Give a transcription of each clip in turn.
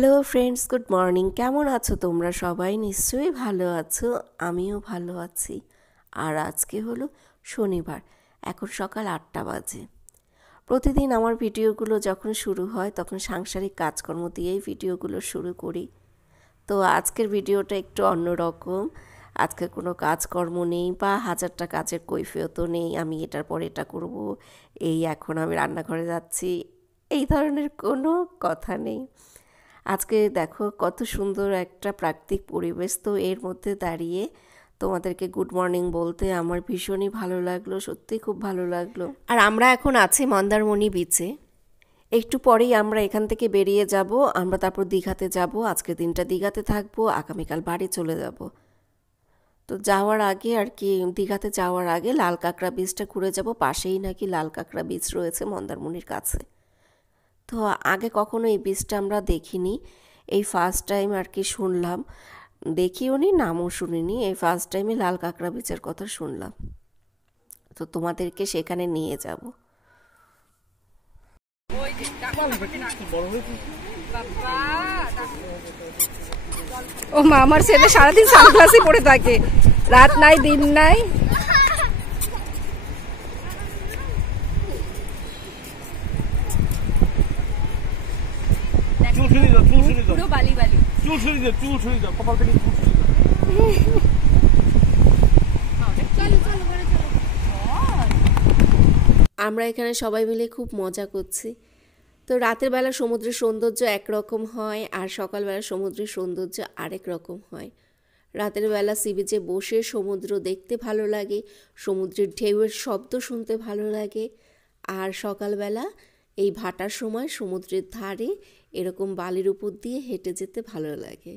Hello friends, good morning. কেমন আছো তোমরা সবাই? নিশ্চয়ই ভালো আছো, আমিও ভালো আছি। আর আজকে হলো শনিবার, এখন সকাল 8টা বাজে। প্রতিদিন আমার ভিডিওগুলো যখন শুরু হয় তখন সাংসারিক কাজকর্ম দিয়েই ভিডিওগুলো শুরু করি। তো আজকের ভিডিওটা একটু অন্যরকম। আজকে কোনো কাজকর্ম নেই বা হাজারটা কাজের কৈফিয়তও নেই, আমি এটার পর এটা করব, এই এখন আমি রান্নাঘরে যাচ্ছি, এই ধরনের কোনো কথা নেই। আজকে দেখো কত সুন্দর একটা প্রাকৃতিক পরিবেশ, তো এর মধ্যে দাঁড়িয়ে তোমাদেরকে গুড মর্নিং বলতে আমার ভীষণই ভালো লাগলো, সত্যি খুব ভালো লাগলো। আর আমরা এখন আছি মন্দারমণি বিচে। একটু পরেই আমরা এখান থেকে বেরিয়ে যাব, আমরা তারপর দীঘাতে যাব। আজকের দিনটা দীঘাতে থাকবো, আগামীকাল বাড়ি চলে যাব। তো যাওয়ার আগে আর কি, দীঘাতে যাওয়ার আগে লাল কাঁকড়া বীচটা ঘুরে যাব। পাশেই নাকি লাল কাঁকড়া বীচ রয়েছে মন্দারমণির কাছে। তো আগে কখনো এই বীচটা আমরা দেখিনি, এই ফার্স্ট টাইম আর কি শুনলাম। দেখিও নি, নামও শুনিনি, এই ফার্স্ট টাইমে লাল কাঁকড়া বীচের কথা শুনলাম। তো তোমাদেরকে সেখানে নিয়ে যাব। ও মা, আমার ছেলে সারাদিন সানগ্লাসই পরে থাকে, রাত নাই দিন নাই। আমরা এখানে সবাই মিলে খুব মজা করছি। তো রাতের বেলা সমুদ্রের সৌন্দর্য একরকম হয়, আর সকালবেলা সমুদ্রের সৌন্দর্য আরেক রকম হয়। রাতের বেলা সি বিচে বসে সমুদ্র দেখতে ভালো লাগে, সমুদ্রের ঢেউয়ের শব্দ শুনতে ভালো লাগে। আর সকালবেলা এই ভাটার সময় সমুদ্রের ধারে এরকম বালির উপর দিয়ে হেঁটে যেতে ভালো লাগে।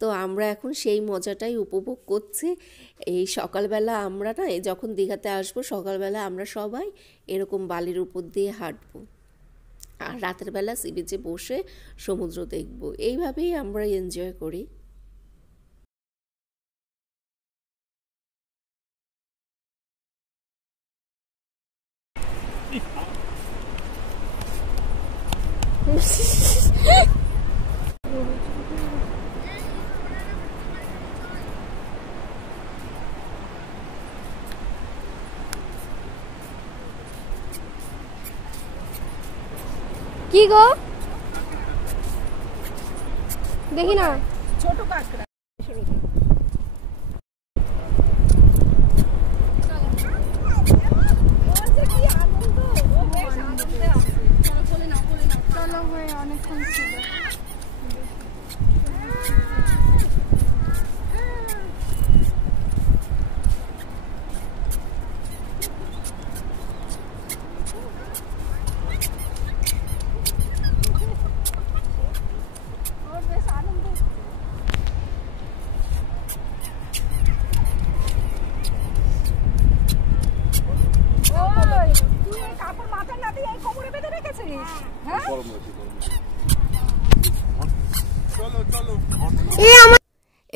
তো আমরা এখন সেই মজাটাই উপভোগ করছি। এই সকালবেলা আমরা না, যখন দীঘাতে আসবো সকালবেলা আমরা সবাই এরকম বালির উপর দিয়ে হাঁটবো, আর রাতের বেলা সি বিচে বসে সমুদ্র দেখব। এইভাবেই আমরা এনজয় করি। কি গো, দেখি না ছোট কাঁকড়া। অনেকক্ষণ ছিল।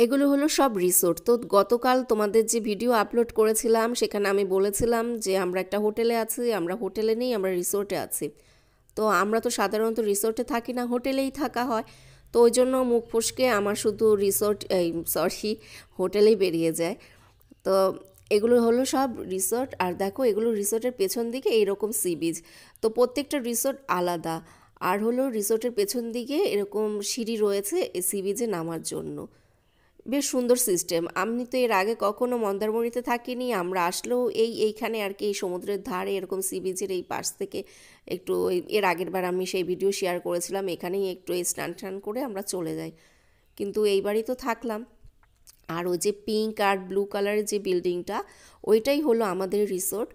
এগুলো হলো সব রিসোর্ট। তো গতকাল তোমাদের যে ভিডিও আপলোড করেছিলাম সেখানে আমি বলেছিলাম যে আমরা একটা হোটেলে আছি, আমরা হোটেলে নেই, আমরা রিসোর্টে আছি। তো আমরা তো সাধারণত রিসোর্টে থাকি না, হোটেলেই থাকা হয়। তো ওই জন্য মুখ ফসকে আমার শুধু হোটেলেই বেরিয়ে যায়। তো এগুলো হলো সব রিসোর্ট। আর দেখো এগুলো রিসোর্টের পেছন দিকে এইরকম সি বিচ। তো প্রত্যেকটা রিসোর্ট আলাদা। আর হলো রিসোর্টের পেছন দিকে এরকম সিঁড়ি রয়েছে এই সি বিচে নামার জন্য। বেশ সুন্দর সিস্টেম। আমি তো এর আগে কখনো মন্দারমণিতে থাকিনি, আমরা আসলেও এইখানে আর কি এই সমুদ্রের ধারে এরকম সি বিচের এই পাশ থেকে একটু, এর আগের বার আমি সেই ভিডিও শেয়ার করেছিলাম, এখানেই একটু এই স্নান করে আমরা চলে যাই। কিন্তু এইবারই তো থাকলাম। আর ওই যে পিঙ্ক আর ব্লু কালারের যে বিল্ডিংটা, ওইটাই হলো আমাদের রিসোর্ট।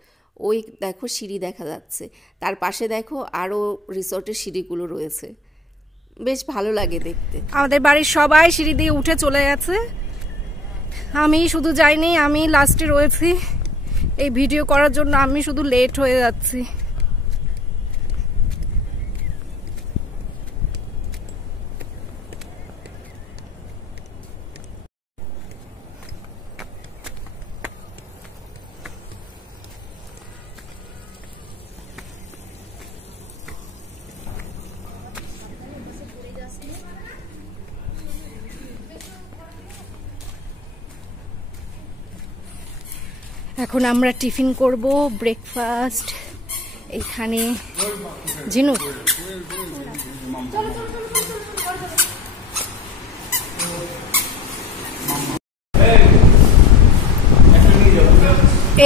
ওই দেখো সিঁড়ি দেখা যাচ্ছে, তার পাশে দেখো আরও রিসোর্টের সিঁড়িগুলো রয়েছে, বেশ ভালো লাগে দেখতে। আমাদের বাড়ির সবাই সিঁড়ি দিয়ে উঠে চলে গেছে, আমি শুধু যাইনি, আমি লাস্টে রয়েছি এই ভিডিও করার জন্য। আমি শুধু লেট হয়ে যাচ্ছি। এখন আমরা টিফিন করব, ব্রেকফাস্ট। এইখানে জিনু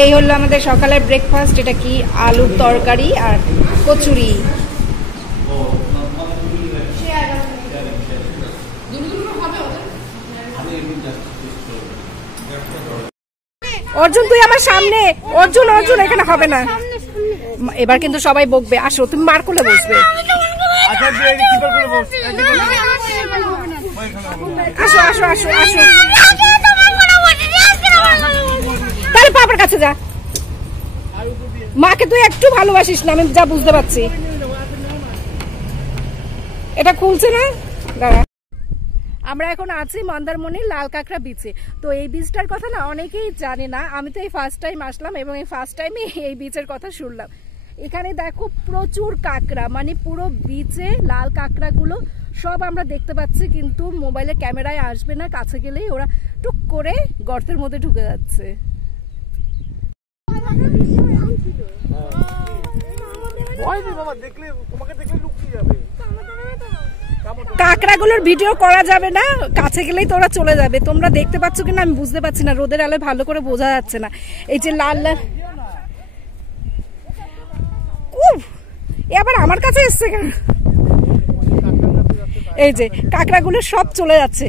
এই হলো আমাদের সকালের ব্রেকফাস্ট। এটা কি আলুর তরকারি আর কচুরি। অর্জুন তুই আমার সামনে, অর্জুন অর্জুন এখানে হবে না। এবার কিন্তু সবাই বকবে। আসো তুমি মার কোলে বসবে। আসো আসো আসো আসো, তাহলে পাপার কাছে যা। মাকে তুই একটু ভালোবাসিস না, আমি যা বুঝতে পারছি। এটা খুলছে না, দাঁড়া। আমরা এখন আছি মন্দারমণির লাল কাঁকড়া বিচে। তো এই বিচটার কথা না অনেকেই জানে না, আমি তো এই ফার্স্ট টাইম আসলাম এবং এই ফার্স্ট টাইমে এই বিচের কথা শুনলাম। এখানে দেখো প্রচুর কাঁকড়া, মানে পুরো বিচে লাল কাঁকড়াগুলো সব আমরা দেখতে পাচ্ছি, কিন্তু মোবাইলে ক্যামেরায় আসবে না, কাছে গেলেই ওরা টুক করে গর্তের মধ্যে ঢুকে যাচ্ছে। কাঁকড়াগুলোর ভিডিও করা যাবে না, কাছে গেলেই তো ওরা চলে যাবে। তোমরা দেখতে পাচ্ছ কিনা আমি বুঝতে পারছি না, রোদের আলোয় ভালো করে বোঝা যাচ্ছে না। এই যে লাল লাল, আবার আমার কাছে এসছে কেন? এই যে কাঁকড়াগুলো সব চলে যাচ্ছে,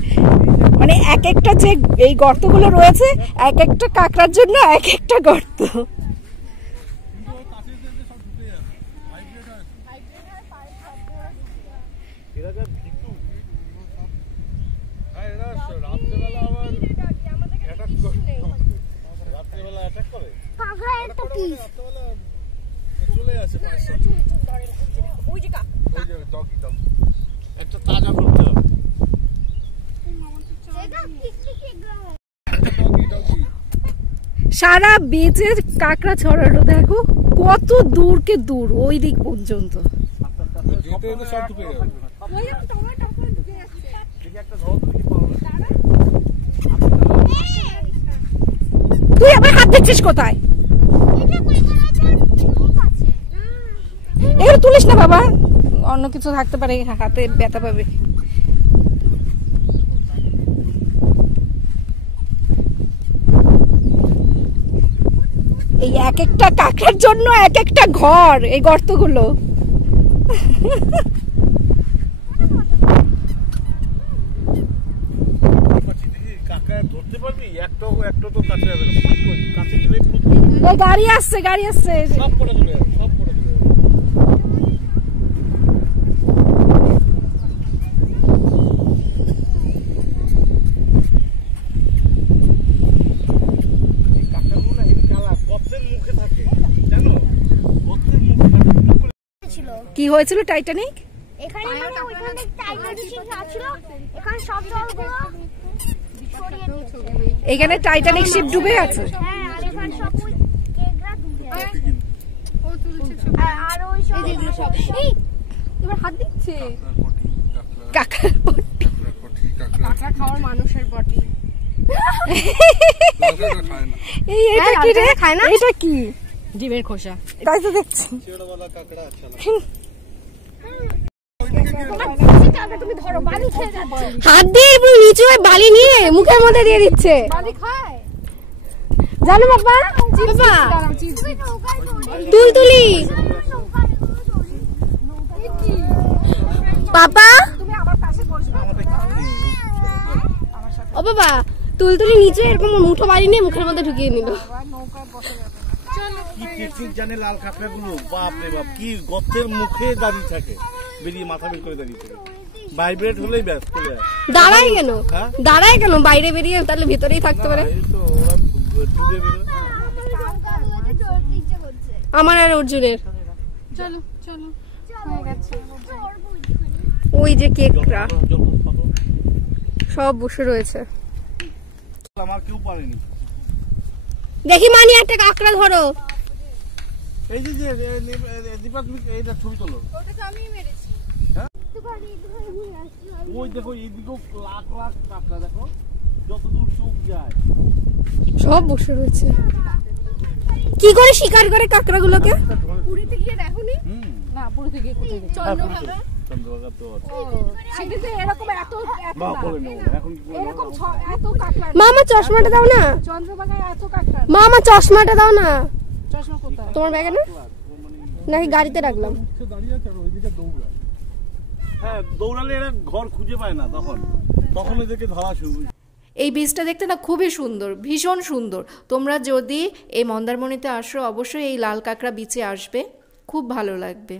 মানে এক একটা যে এই গর্তগুলো রয়েছে, এক একটা কাঁকড়ার জন্য এক একটা গর্ত। সারা বিচে কাঁকড়া ছড়ানো, দেখো কত দূরকে দূর, ওই দিক পর্যন্ত। তুই আবার হাত দিচ্ছিস কোথায়? এগুলো তুলিস না বাবা, অন্য কিছু থাকতে পারে, হাতে ব্যথা পাবে। এই এক একটা কাঁকড়ার জন্য এক একটা ঘর, এই গর্তগুলো। গাড়ি আসছে, গাড়ি আসছে। কি হয়েছিল টাইটানিক? এখানে মানে ওইখানে টাইটানিক ছিল, এখানে সব জলগুলো ছড়িয়ে দিয়েছে। এখানে টাইটানিক শিপ ডুবে আছে। হ্যাঁ, আর এখানে সব ওই কেগরা ডুবে আছে। ও তুলছে সব, আর ওই সব এইগুলো সব। এই এবার হাত দিচ্ছে। কাকড়ার পটি, কাকড়া খাওয়ার মানুষের পটি। এই এটা কি রে? খায় না? এটা কি? ডিমের খোসা। তাই তো দেখছি। ছোটবেলা কাকড়া আছে না। তুমি ধরো, বালি খেয়ে যাচ্ছে। হাত দিয়ে নিচে বালি নিয়ে মুখের মধ্যে দিয়ে দিচ্ছে। বালি খায় জানো বাবা? বাবা তুলি পাপা, তুমি আমার পাশে বসবে। ও বাবা তুলতুলি নিচে এরকম মুঠো বালি নিয়ে মুখের মধ্যে ঢুকিয়ে নিল। কি টেকনিক জানে লাল কাঁকড়াগুলো, বাপ রে বাপ, কি গর্তের মুখে দাঁড়িয়ে থাকে, বেরিয়ে মাথা বের করে দাঁড়িয়ে থাকে, ভাইব্রেট হলেই ব্যাস চলে যায়। দাঁড়ায় কেন? হ্যাঁ? দাঁড়ায় কেন? বাইরে বেরিয়ে তাহলে ভিতরেই থাকতে পারে। এই তো ওরা ডুবে বেরোয়। আমার আর অর্জুনের। চলো চলো, হয়ে গেছে। ওই যে কেকটা সব বসে রয়েছে। আমার কেউ পারেনি। দেখি মানি একটা কাঁকড়া ধরো। এই যে দীপা তুমি এইটা ছবি তোলো। ওটাকে আমি মেরেছি। হ্যাঁ? ওই দেখো এইদিকেও লাখ লাখ কাঁকড়া, দেখো যতদূর চোখ যায় সব বসে রয়েছে। কি করে শিকার করে কাঁকড়াগুলোকে? পুরীতে গিয়ে দেখোনি? না, পুরীতে গিয়ে কোথায় দেখি? চন্দ্রভাগা। চন্দ্রভাগা তো আছে। সেটাতে এরকম এত বা না। বলে নেব না, এখন কি করে এরকম এত কাঁকড়া না। মা আমার চশমাটা দাও না। চন্দ্রভাগায় এত কাঁকড়া না। মা আমার চশমাটা দাও না। চশমা কোথায়? তোমার ব্যাগে না? নাকি গাড়িতে রাখলাম? হ্যাঁ, দৌড়ালে এরা ঘর খুঁজে পায় না, তখন এদেরকে ধরা শুরু। এই বীজটা দেখতে না খুবই সুন্দর, ভীষণ সুন্দর। তোমরা যদি এই মন্দারমণিতে আসো অবশ্যই এই লাল কাঁকড়া বিচে আসবে, খুব ভালো লাগবে।